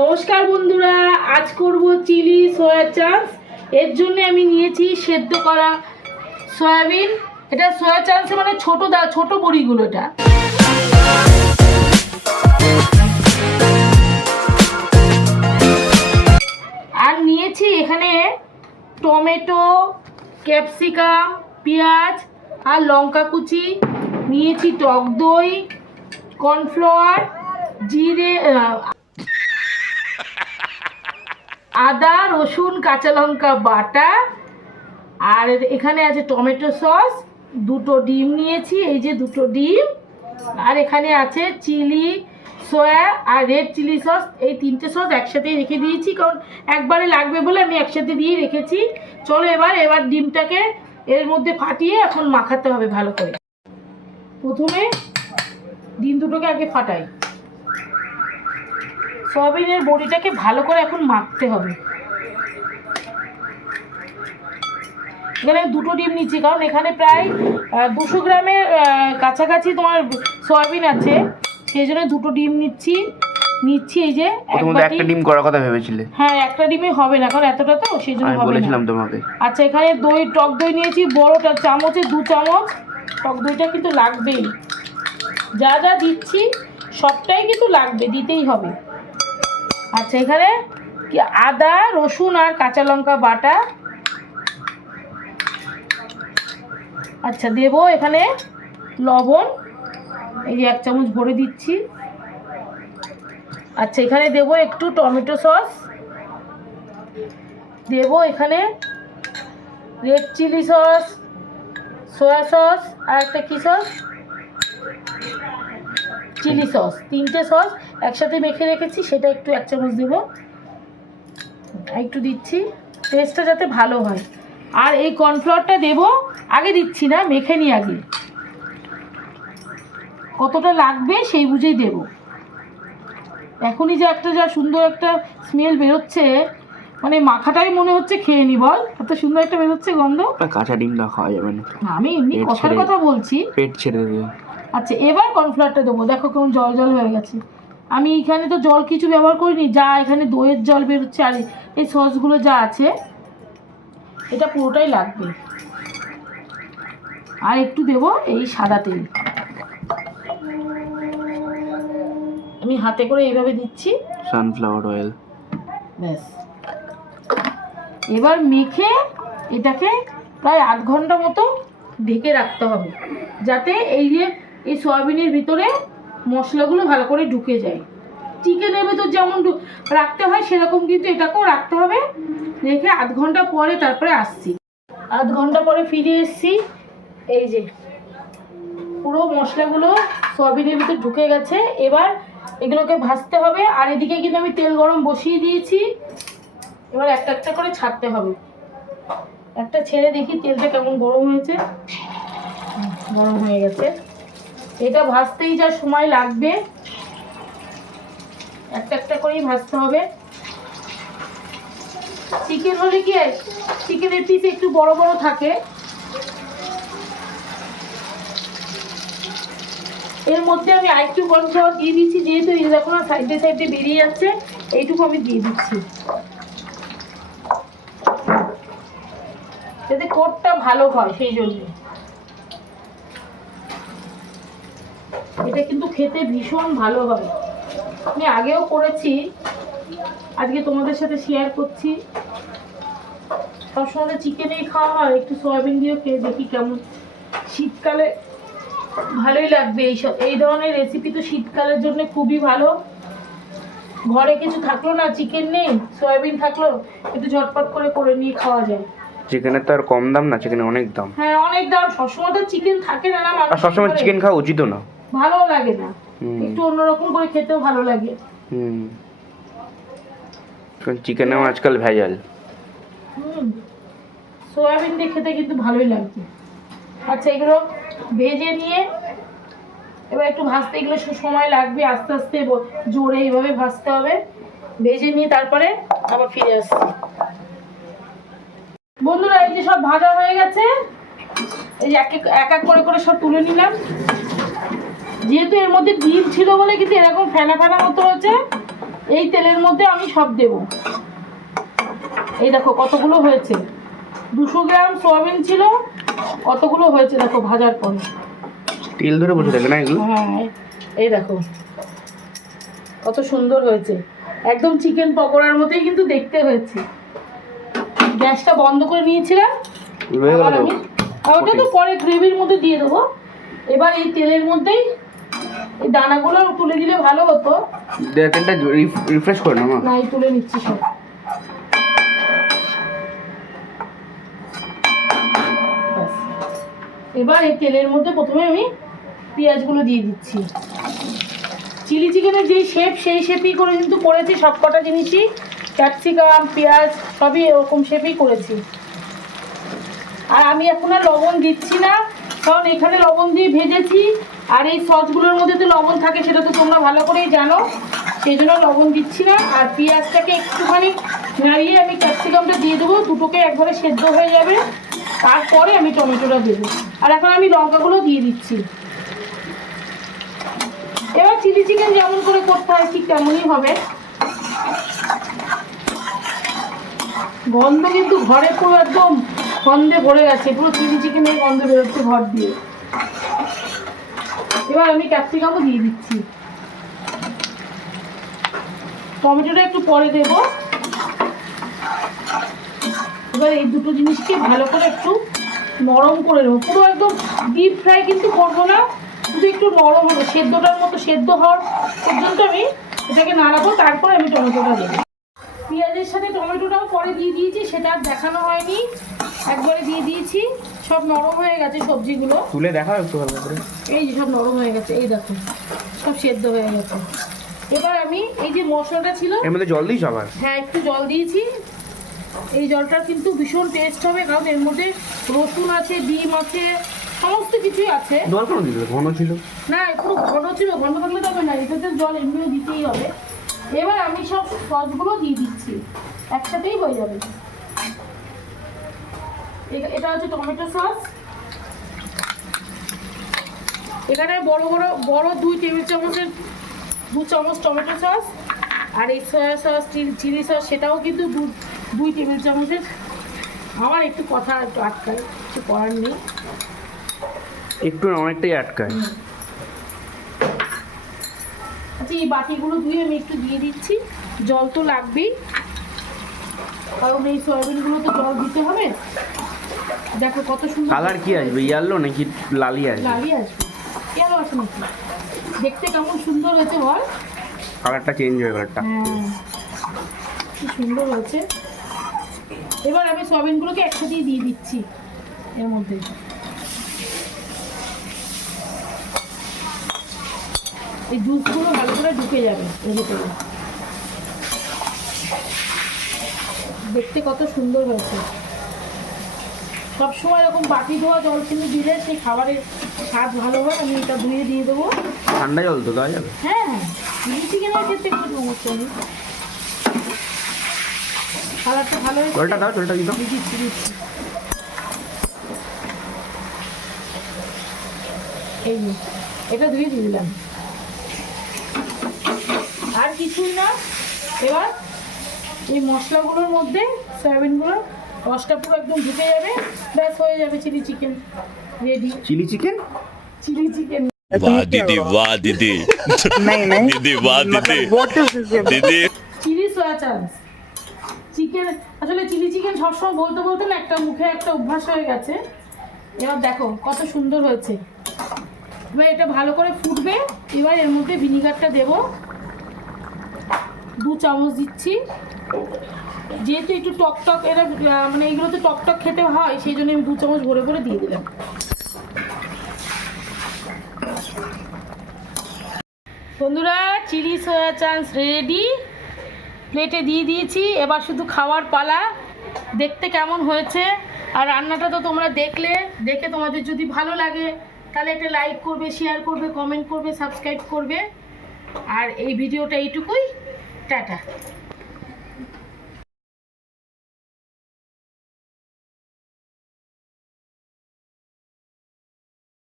নমস্কার বন্ধুরা, আজ করব চিলি সয়া চাংস। এর জন্য আমি নিয়েছি সেদ্ধ করা সয়াবিন। এটা সয়া চাংস মানে ছোট বড়িগুলো। এটা আর নিয়েছি এখানে টমেটো, ক্যাপসিকাম, পেঁয়াজ আর লঙ্কা কুচি, নিয়েছি টক দই, কর্নফ্লাওয়ার, জিরে, আদা, রসুন, কাঁচা লঙ্কা বাটা, আর এখানে আছে টমেটো সস, দুটো ডিম নিয়েছি, এই যে দুটো ডিম, আর এখানে আছে চিলি সয়া আর রেড চিলি সস। এই তিনটে সস একসাথেই রেখে দিয়েছি, কারণ একবারে লাগবে বলে আমি একসাথে দিয়ে রেখেছি। চলো এবার ডিমটাকে এর মধ্যে ফাটিয়ে এখন মাখাতে হবে ভালো করে। প্রথমে ডিম দুটোকে আগে ফাটাই। সয়াবিনের বড়িটাকে ভালো করে এখন মাখতে হবে। এখানে দুটো ডিম নিচ্ছি, কারণ এখানে প্রায় 200 গ্রামের কাছাকাছি তোমার সয়াবিন আছে, সেই জন্য দুটো ডিম নিচ্ছি। এই যে একটা ডিম করার কথা ভেবেছিলে? হ্যাঁ, একটা ডিমে হবে না, কারণ এতটা তো, সেই জন্য হবে বলেছিলাম তোমাকে। আচ্ছা, এখানে টক দই নিয়েছি বড়টা চামচে 2 চামচ। টক দইটা কিন্তু লাগবেই, যা যা দিচ্ছি সবটাই কিন্তু লাগবে, দিতেই হবে। আচ্ছা, এখানে কি আদা, রসুন আর কাঁচা লঙ্কা বাটা। আচ্ছা, দেবো এখানে লবণ, এই যে 1 চামচ ভরে দিচ্ছি। আচ্ছা, এখানে দেবো একটু টমেটো সস, দেবো এখানে red chilli sauce, soya sauce আর একটা কি সস, চিলি সস। 3টে সস একসাথে মেখে রেখেছি, সেটা একটু 1 চামচ দেবো, একটু দিচ্ছি টেস্টটা যাতে ভালো হয়। আর এই কর্নফ্লাওয়ারটা দেবো, আগে দিচ্ছি না, মেখে নিই আগে, কতটা লাগবে সেই বুঝেই দেবো। এখনই যে যা সুন্দর একটা স্মেল বেরোচ্ছে, মানে মাখাটাই মনে হচ্ছে খেয়ে নি, বল এত সুন্দর একটা বেরোচ্ছে গন্ধ। কাঁচা ডিম না খাওয়া যাবে না, আমি এমনি কথার কথা বলছি, পেট ছেড়ে দেবে। আচ্ছা, এবার কর্নফ্লাওয়ারটা দেবো। দেখো কেমন জল জল হয়ে গেছে। আমি এখানে তো জল কিছু ব্যবহার করিনি, যা এখানে দইয়ের জল বেরোচ্ছে আর এই সসগুলো যা আছে, এটা পুরোটাই লাগবে। আর একটু দেবো এই সাদা তেল, আমি হাতে করে এইভাবে দিচ্ছি, সানফ্লাওয়ার অয়েল। ব্যাস, এবার মেখে এটাকে প্রায় 8 ঘন্টা মতো ঢেকে রাখতে হবে, যাতে এই সয়াবিনের ভিতরে মশলাগুলো ভালো করে ঢুকে যায়। চিকেনের ভেতর যেমন রাখতে হয় সেরকম কিন্তু এটাকেও রাখতে হবে। রেখে 8 ঘন্টা পরে তারপরে আসছি। 8 ঘন্টা পরে ফিরে এসেছি, এই যে পুরো মশলাগুলো সয়াবিনের ভিতর ঢুকে গেছে। এবার এগুলোকে ভাজতে হবে, আর এদিকে কিন্তু আমি তেল গরম বসিয়ে দিয়েছি। এবার একটা একটা করে ছাড়তে হবে। একটা ছেড়ে দেখি তেলটা কেমন গরম হয়েছে। গরম হয়ে গেছে। এটা ভাজতেই যা সময় লাগবে, একটা একটা করেই ভাজতে হবে। চিকেন হলে কি, চিকেনের পিস একটু বড় বড় থাকে। এর মধ্যে আমি আরেকটু কর্নফ্লাওয়ার দিয়ে দিচ্ছি, যেহেতু এই দেখো না সাইডে সাইডে বেরিয়ে যাচ্ছে, এইটুকু আমি দিয়ে দিচ্ছি, যাতে কোটটা ভালো হয়, সেই জন্য। এটা কিন্তু খেতে ভীষণ ভালো হয়, আমি আগেও করেছি, আজকে তোমাদের সাথে শেয়ার করছি। সবসময় চিকেনেই খাওয়া হয়, একটু সয়াবিন দিয়েও খেয়ে দেখি কেমন। শীতকালে ভালোই লাগবে এই ধরনের রেসিপি, তো শীতকালের জন্য খুবই ভালো। ঘরে কিছু থাকলো না, চিকেন নেই, সয়াবিন থাকলো, একটু ঝটপট করে নিয়ে খাওয়া যায়। চিকেনের তো আর কম দাম না, চিকেনের অনেক দাম। হ্যাঁ, অনেক দাম। সবসময় তো চিকেন থাকে না, আর সবসময় চিকেন খাওয়া উচিতও না, ভালো লাগে না, একটু অন্যরকম করে খেতেও ভালো লাগে। চিকেনেও আজকাল ভেজাল। সয়াবিন দিয়ে খেতে কিন্তু ভালোই লাগবে। আচ্ছা, এগুলো ভেজে নিয়ে এবার একটু ভাজতে, এগুলো সময় লাগবে, আস্তে আস্তে জোরে এইভাবে ভাজতে হবে। ভেজে নিয়ে তারপরে আবার ফিরে আসছি। বন্ধুরা, এই যে সব ভাজা হয়ে গেছে, এই যে এক এক করে সব তুলে নিলাম। যেহেতু এর মধ্যে ডিম ছিল বলে কিন্তু এরকম ফেনা ফেনা মতো হচ্ছে, এই তেলের মধ্যে আমি সব দেব। এই দেখো কতগুলো হয়েছে, 200 গ্রাম সোয়াবিন ছিল, কতগুলো হয়েছে দেখো ভাজার পরে। তেল ধরে বসে থাকে না এগুলো? হ্যাঁ, এই দেখো কত সুন্দর হয়েছে, একদম চিকেন পকোড়ার মতোই কিন্তু দেখতে হয়েছে। গ্যাসটা বন্ধ করে নিয়েছিলাম, রয়ে গেল আবার আমি ওটা তো পরে গ্রেভির মধ্যে দিয়ে দেবো। এবার এই তেলের মধ্যেই এই দানাগুলো তুলে দিলে ভালো হতো। তেলটা রিফ্রেশ করে না মা। না, এই তুলে নিচ্ছি সব। ব্যাস। এবার এই তেলের মধ্যে প্রথমে আমি পেঁয়াজগুলো দিয়ে দিচ্ছি। চিলি চিকেনের যেই শেপ সেই শেপই করে কিন্তু করেছি সব কটা জিনিসই, ক্যাপসিকাম পেঁয়াজ সবই এরকম শেপই করেছি। আর আমি এখন আর লবণ দিচ্ছি না, কারণ এখানে লবণ দিয়ে ভেজেছি, আর এই সসগুলোর মধ্যে তো লবণ থাকে সেটা তো তোমরা ভালো করেই জানো, সেই জন্য লবণ দিচ্ছি না। আর পেঁয়াজটাকে একটুখানি নাড়িয়ে আমি ক্যাপসিকামটা দিয়ে দেবো, দুটোকে একবারে সেদ্ধ হয়ে যাবে, তারপরে আমি টমেটোটা দেবো। আর এখন আমি লঙ্কাগুলো দিয়ে দিচ্ছি। এবার চিলি চিকেন যেমন করে করতে হয় ঠিক তেমনই হবে। গন্ধ কিন্তু ঘরে পুরো একদম গন্ধে ভরে গেছে, পুরো চিলি চিকেনের গন্ধ বেরোচ্ছে ঘর দিয়ে। এবার আমি ক্যাপসিকামও দিয়ে দিচ্ছি, টমেটোটা একটু পরে দেব। এবার এই দুটো জিনিসকে ভালো করে একটু নরম করে নেবো, পুরো একদম ডিপ ফ্রাই কিন্তু করবো না, শুধু একটু নরম হবে, সেদ্ধটার মতো সেদ্ধ হওয়ার পর্যন্ত আমি এটাকে নাড়াবো, তারপর আমি টমেটোটা দেবো। পেঁয়াজের সাথে টমেটোটাও পরে দিয়ে দিয়েছি, সেটা আর দেখানো হয়নি, একবারে দিয়ে দিয়েছি। সব নরম হয়ে গেছে সবজিগুলো, তুলে দেখাও একটু ভালো করে। এই যে সব নরম হয়ে গেছে, এই দেখো সব সেদ্ধ হয়ে গেছে। এবার আমি এই যে মশলাটা ছিল এর মধ্যে জল দিয়েছো আবার? হ্যাঁ, একটু জল দিয়েছি। এই জলটা কিন্তু ভীষণ টেস্ট হবে, কারণ এর মধ্যে রসুন আছে, ডিম আছে, সমস্ত কিছুই আছে। জল কেন দিলে? ঘন ছিল না, একটু ঘন ছিল, ঘন থাকলে তবে না, এটাতে জল এমনিও দিতেই হবে। এবার আমি সব সসগুলো দিয়ে দিচ্ছি, একসাথেই হয়ে যাবে। এটা হচ্ছে টমেটো সস, এখানে বড় 2 টেবিল চামচের 2 চামচ টমেটো সস, আর এই সয়া সস চিলি সস সেটাও কিন্তু 2 টেবিল চামচের। আমার একটু কথা একটু আটকায়, কিছু করার নেই, একটু না অনেকটাই আটকায়। আচ্ছা, এই বাটিগুলো ধুয়ে আমি একটু দিয়ে দিচ্ছি, জল তো লাগবেই, কারণ এই সয়াবিনগুলো তো জল দিতে হবে। দেখো কত সুন্দর কালার কি আসবে, ইয়েলো নাকি লালি আসবে? লালি আসবে, কেন আসে নাকি, দেখতে কেমন সুন্দর হয়েছে বল। কালারটা চেঞ্জ হয়ে কালারটা। হ্যাঁ, কি সুন্দর হয়েছে। এবার আমি সয়াবিনগুলোকে একসাথেই দিয়ে দিচ্ছি এর মধ্যে। এই জুসগুলো ভালো করে ঢুকে যাবে এর ভিতরে, দেখতে কত সুন্দর হয়েছে। সবসময় এরকম বাটি ধোয়া জল কিনে দিলে সেই খাবারের স্বাদ ভালো হয়। আমি এটা ধুয়ে দিয়ে দেবো। ঠান্ডা জল তো দেওয়া যাবে? হ্যাঁ হ্যাঁ, চিলি চিকেনের ক্ষেত্রে কোনো সমস্যা নেই, কালারটা ভালো হয়েছে। জলটা দাও, জলটা দিও। দিচ্ছি দিচ্ছি, এই যে এটা ধুয়ে দিয়ে দিলাম, আর কিছুই না। এবার এই মশলাগুলোর মধ্যে সয়াবিনগুলোর রসটা পুরো একদম ঢুকে যাবে, ব্যাস হয়ে যাবে chilli chicken ready. Chilli chicken? Chilli chicken वाह दीदी वाह दीदी नहीं नहीं दीदी वाह दीदी व्हाट इज दिस दीदी চিলি সয়া চাংস চিকেন। আসলে চিলি চিকেন সবসময় বলতে বলতে না একটা মুখে একটা অভ্যাস হয়ে গেছে। এবার দেখো কত সুন্দর হয়েছে। এবার এটা ভালো করে ফুটবে। এবার এর মধ্যে ভিনিগারটা দেব, 2 চামচ দিচ্ছি। যেহেতু একটু টক টক এরা মানে এইগুলো তো টক টক খেতে হয়, সেই জন্য আমি 2 চামচ ভরে ভরে দিয়ে দিলাম। বন্ধুরা, চিলি সয়া চাংস রেডি, প্লেটে দিয়ে দিয়েছি। এবার শুধু খাওয়ার পালা। দেখতে কেমন হয়েছে আর রান্নাটা তো তোমরা দেখলে, দেখে তোমাদের যদি ভালো লাগে তাহলে একটা লাইক করবে, শেয়ার করবে, কমেন্ট করবে, সাবস্ক্রাইব করবে। আর এই ভিডিওটা এইটুকুই, টাটা।